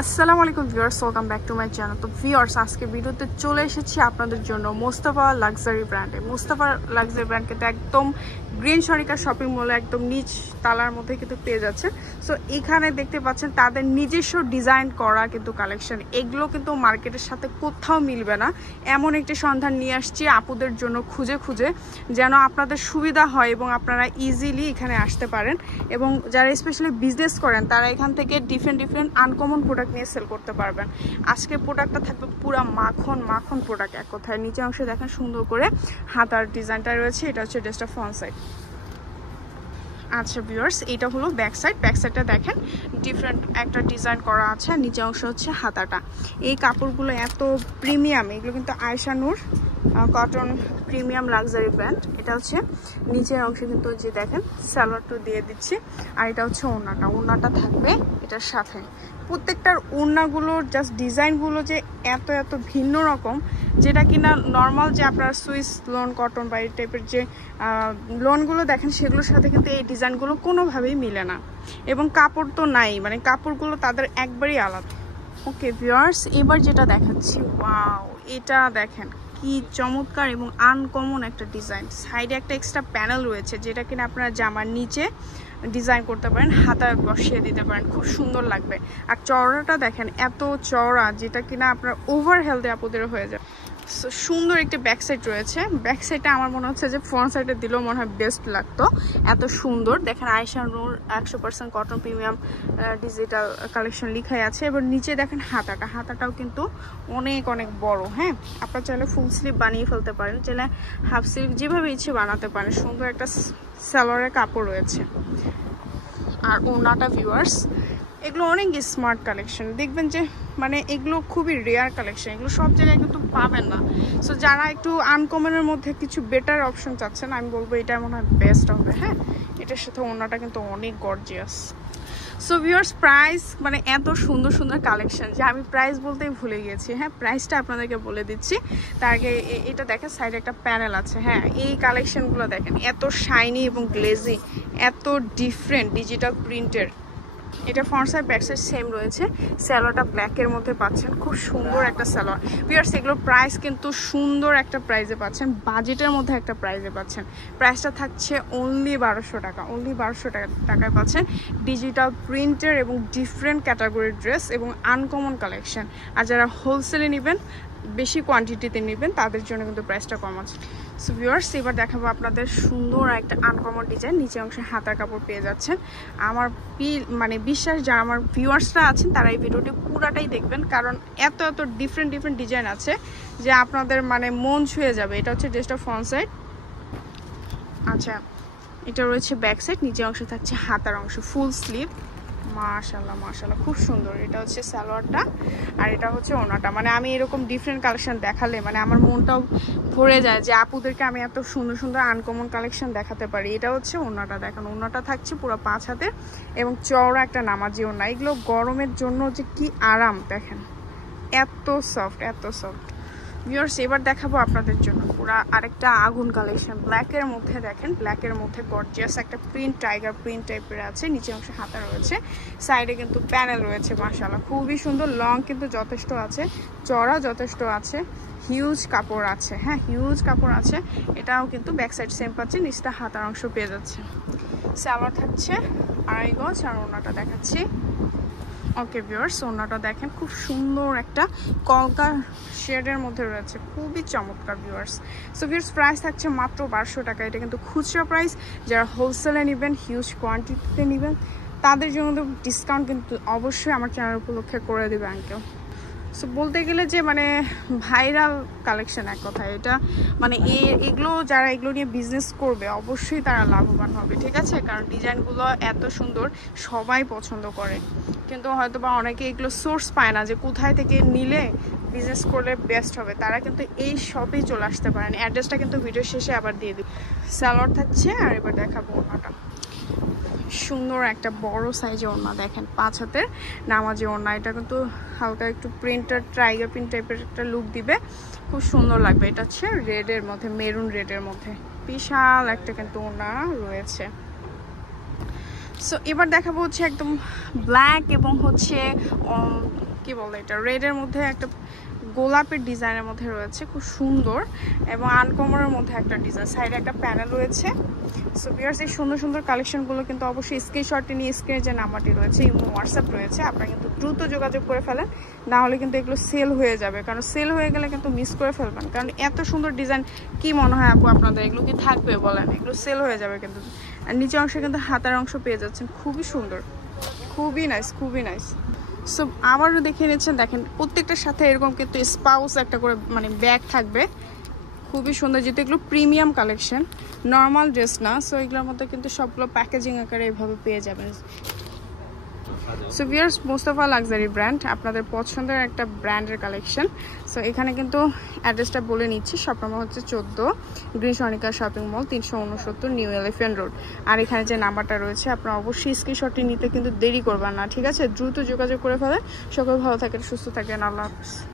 আসসালামু আলাইকুম viewers, welcome back to my channel. তো ভিউয়ার্স, আজকে ভিডিওতে চলে এসেছি আপনাদের জন্য মোস্তফা লাক্সারি ব্র্যান্ডে। মোস্তফা লাক্সারি ব্র্যান্ড কিন্তু একদম গ্রিন সনিকা শপিং মলে একদম নিচ তালার মধ্যে কিন্তু পেয়ে যাচ্ছে। সো এখানে দেখতে পাচ্ছেন তাদের নিজস্ব ডিজাইন করা কিন্তু কালেকশন, এগুলো কিন্তু মার্কেটের সাথে কোথাও মিলবে না। এমন একটি সন্ধান নিয়ে আসছি আপুদের জন্য খুঁজে খুঁজে, যেন আপনাদের সুবিধা হয় এবং আপনারা ইজিলি এখানে আসতে পারেন। এবং যারা স্পেশালি বিজনেস করেন তারা এখান থেকে ডিফারেন্ট আনকমন প্রোডাক্ট নিয়ে সেল করতে পারবেন। আজকে প্রোডাক্টটা থাকবে পুরো মাখন মাখন প্রোডাক্ট। এক কথায় নিচে অংশে দেখেন সুন্দর করে হাতার ডিজাইনটা রয়েছে, এটা হচ্ছে ড্রেসটা ফ্রন্ট সাইড। আচ্ছা ভিউয়ার্স, এটা হলো ব্যাক সাইড। ব্যাক সাইডটা দেখেন ডিফারেন্ট একটা ডিজাইন করা আছে, নিচে অংশ হচ্ছে হাতাটা। এই কাপড়গুলো এত প্রিমিয়াম, এগুলো কিন্তু আয়শা নূর কটন প্রিমিয়াম লাক্সারি ব্র্যান্ড। এটা হচ্ছে নিচের অংশে কিন্তু যে দেখেন সালোয়ারটা দিয়ে দিচ্ছি, আর এটা হচ্ছে ওড়নাটা থাকবে এটার সাথে। প্রত্যেকটার ওড়নাগুলোর জাস্ট ডিজাইনগুলো যে এত এত ভিন্ন রকম, যেটা কিনা নর্মাল যে আপনার সুইস লোন কটন বা এই টাইপের যে লোনগুলো দেখেন সেগুলোর সাথে কিন্তু এই ডিজাইনগুলো কোনোভাবেই মিলে না। এবং কাপড় তো নাই, মানে কাপড়গুলো তাদের একবারই আলাদা। ওকে ভিউয়ার্স, এবার যেটা দেখাচ্ছি, ওয়াও, এটা দেখেন কি চমৎকার এবং আনকমন একটা ডিজাইন। সাইডে একটা এক্সট্রা প্যানেল রয়েছে, যেটা কিনা আপনারা জামার নিচে ডিজাইন করতে পারেন, হাতায় বসিয়ে দিতে পারেন, খুব সুন্দর লাগবে। আর চওড়াটা দেখেন এত চওড়া, যেটা কিনা আপনার ওভার হেলদি আপুদের হয়ে যায়। সো সুন্দর একটি ব্যাক সাইড রয়েছে। ব্যাক সাইডটা আমার মনে হচ্ছে যে ফ্রন্ট সাইডে দিলেও মনে হয় বেস্ট লাগতো, এত সুন্দর। দেখেন আয়শা নূর 100% কটন প্রিমিয়াম ডিজিটাল কালেকশন লিখাই আছে। এবার নিচে দেখেন হাতাটাও কিন্তু অনেক অনেক বড়। হ্যাঁ, আপনার চাইলে ফুল স্লিভ বানিয়ে ফেলতে পারেন, চাইলে হাফ স্লিভ, যেভাবে ইচ্ছে বানাতে পারেন। সুন্দর একটা সালোয়ারের কাপড় রয়েছে। আর ওড়নাটা ভিউয়ার্স, এগুলো অনেক স্মার্ট কালেকশন, দেখবেন যে মানে এগুলো খুবই রেয়ার কালেকশন, এগুলো সব জায়গায় কিন্তু পাবেন না। সো যারা একটু আনকমনের মধ্যে কিছু বেটার অপশন চাচ্ছেন, আমি বলবো এটা মনে হয় বেস্ট হবে। হ্যাঁ, এটার সাথে ওড়নাটা কিন্তু অনেক গর্জিয়াস। সো ভিউয়ার্স, প্রাইস মানে এত সুন্দর সুন্দর কালেকশন যে আমি প্রাইস বলতেই ভুলে গিয়েছি। হ্যাঁ, প্রাইসটা আপনাদেরকে বলে দিচ্ছি। তার আগে এটা দেখেন সাইডে একটা প্যানেল আছে। হ্যাঁ, এই কালেকশনগুলো দেখেন এত শাইনি এবং গ্লেজি, এত ডিফারেন্ট ডিজিটাল প্রিন্টের। এটা front side back side same রয়েছে। সালোয়ারটা ব্ল্যাকের মধ্যে পাচ্ছেন, খুব সুন্দর একটা সালোয়ার। ভিউয়ার্স, এগুলোর প্রাইস কিন্তু সুন্দর একটা প্রাইসে পাচ্ছেন, বাজেটের মধ্যে একটা প্রাইসে পাচ্ছেন। প্রাইসটা থাকছে অনলি 1200 টাকা। অনলি 1200 টাকায় পাচ্ছেন ডিজিটাল প্রিন্টের এবং ডিফারেন্ট ক্যাটাগরির ড্রেস এবং আনকমন কালেকশন। আর যারা হোলসেলে নেবেন, বেশি কোয়ান্টিটিতে নেবেন, তাদের জন্য কিন্তু প্রাইসটা কম আছে। সো ভিউয়ার্স, এবার দেখাবো আপনাদের সুন্দর একটা আনকমন ডিজাইন। নিচে অংশে হাতার কাপড় পেয়ে যাচ্ছেন। আমার মানে বিশ্বাস, যারা আমার ভিউয়ার্সরা আছেন তারা এই ভিডিওটি পুরাটাই দেখবেন, কারণ এত এত ডিফারেন্ট ডিজাইন আছে যে আপনাদের মানে মন ছুঁয়ে যাবে। এটা হচ্ছে ড্রেসটা ফ্রন্ট সাইড। আচ্ছা, এটা রয়েছে ব্যাক সাইড। নিচে অংশে থাকছে হাতার অংশ, ফুল স্লিভ। মাশাআল্লাহ মাশাআল্লাহ, খুব সুন্দর। এটা হচ্ছে সালোয়ারটা, আর এটা হচ্ছে ওড়নাটা। মানে আমি এরকম ডিফারেন্ট কালেকশন দেখালে মানে আমার মনটাও ভরে যায় যে আপুদেরকে আমি এত সুন্দর সুন্দর আনকমন কালেকশন দেখাতে পারি। এটা হচ্ছে ওড়নাটা, দেখেন ওড়নাটা থাকছে পুরো 5 হাতের এবং চওড়া একটা নামাজি ওড়না। এগুলো গরমের জন্য যে কি আরাম, দেখেন এত সফট, এত সফট। ভিউয়ার্স, এবার দেখাবো আপনাদের জন্য পুরা আরেকটা আগুন কালেকশন। ব্ল্যাকের মধ্যে দেখেন, ব্ল্যাকের মধ্যে গর্জিয়াস একটা প্রিন্ট, টাইগার প্রিন্ট টাইপের আছে। নিচে অংশে হাতা রয়েছে, সাইডে কিন্তু প্যানেল রয়েছে। মাশাআল্লাহ, খুবই সুন্দর। লং কিন্তু যথেষ্ট আছে, চড়া যথেষ্ট আছে, হিউজ কাপড় আছে। হ্যাঁ, হিউজ কাপড় আছে। এটাও কিন্তু ব্যাক সাইড সেম পাচ্ছে, নিচটা হাতার অংশ পেয়ে যাচ্ছে। সালোয়ার থাকছে আড়াই গজ, আর ওড়নাটা দেখাচ্ছি। ওকে ভিউয়ার্স, ওড়নাটা দেখেন খুব সুন্দর একটা কলকা শেডের মধ্যে রয়েছে, খুবই চমৎকার ভিউয়ার্স। সো ভিউয়ার্স, প্রাইস থাকছে মাত্র 1200 টাকা। এটা কিন্তু খুচরা প্রাইস। যারা হোলসেলে নেবেন, হিউজ কোয়ান্টিটিতে নেবেন, তাদের জন্য তো ডিসকাউন্ট কিন্তু অবশ্যই আমার চ্যানেল উপলক্ষে করে দেবে আঙ্কেল। সো বলতে গেলে যে মানে ভাইরাল কালেকশন এক কথায় এটা। মানে এগুলো যারা এগুলো নিয়ে বিজনেস করবে অবশ্যই তারা লাভবান হবে, ঠিক আছে? কারণ ডিজাইনগুলো এত সুন্দর, সবাই পছন্দ করে, কিন্তু হয়তো বা অনেকে এগুলো সোর্স পায় না যে কোথায় থেকে নিলে বিজনেস করলে বেস্ট হবে। তারা কিন্তু এই শপেই চলে আসতে পারেন। অ্যাড্রেসটা কিন্তু ভিডিও শেষে আবার দিয়ে দিই। সালোয়ার থাকছে, আর এবার দেখাবো ওড়নাটা। সুন্দর একটা বড় সাইজে ওড়না, দেখেন 5 হাতের নামাজি ওড়না। এটা কিন্তু হালকা একটু প্রিন্টার, টাইগার প্রিন্ট টাইপের একটা লুক দিবে, খুব সুন্দর লাগবে। এটা হচ্ছে রেডের মধ্যে, মেরুন রেডের মধ্যে বিশাল একটা কিন্তু ওড়না রয়েছে। সো এবার দেখাবো হচ্ছে একদম ব্ল্যাক এবং হচ্ছে কি বলে এটা রেডের মধ্যে একটা গোলাপের ডিজাইনের মধ্যে রয়েছে, খুব সুন্দর এবং আনকমনের মধ্যে একটা ডিজাইন, সাইডে একটা প্যানেল রয়েছে। সো ভিউয়ার্স এই সুন্দর সুন্দর কালেকশনগুলো কিন্তু অবশ্যই স্ক্রিনশটটি নিয়ে স্ক্রিনে যে নাম্বারটি রয়েছে এবং হোয়াটসঅ্যাপ রয়েছে আপনারা কিন্তু দ্রুত যোগাযোগ করে ফেলেন, না হলে কিন্তু এগুলো সেল হয়ে যাবে, কারণ সেল হয়ে গেলে কিন্তু মিস করে ফেলবেন। কারণ এত সুন্দর ডিজাইন কি মনে হয় আপু আপনাদের এগুলো কি থাকবে বলেন, এগুলো সেল হয়ে যাবে কিন্তু। আর নিচে অংশে কিন্তু হাতার অংশ পেয়ে যাচ্ছেন, খুবই সুন্দর, খুবই নাইস, খুবই নাইস। সো আবারও দেখিয়ে নিচ্ছেন, দেখেন প্রত্যেকটার সাথে এরকম কিন্তু স্পাউস একটা করে মানে ব্যাগ থাকবে, খুবই সুন্দর, যেহেতু এগুলো প্রিমিয়াম কালেকশন, নর্মাল ড্রেস না। সো এগুলোর মধ্যে কিন্তু সবগুলো প্যাকেজিং আকারে এভাবে পেয়ে যাবেন। So viewers Mostafa luxury brand আপনাদের পছন্দের একটা ব্র্যান্ডের কালেকশন। সো এখানে কিন্তু অ্যাড্রেসটা বলে নিচ্ছি, শপ নম্বর হচ্ছে 14 green Sonika shopping mall 369 New Elephant Road. আর এখানে যে নাম্বারটা রয়েছে আপনারা অবশ্যই স্ক্রিনশটটি নিতে কিন্তু দেরি করবেন না, ঠিক আছে? দ্রুত যোগাযোগ করে ফেলে। সকলে ভালো থাকেন, সুস্থ থাকেন, আল্লাহ হাফেজ।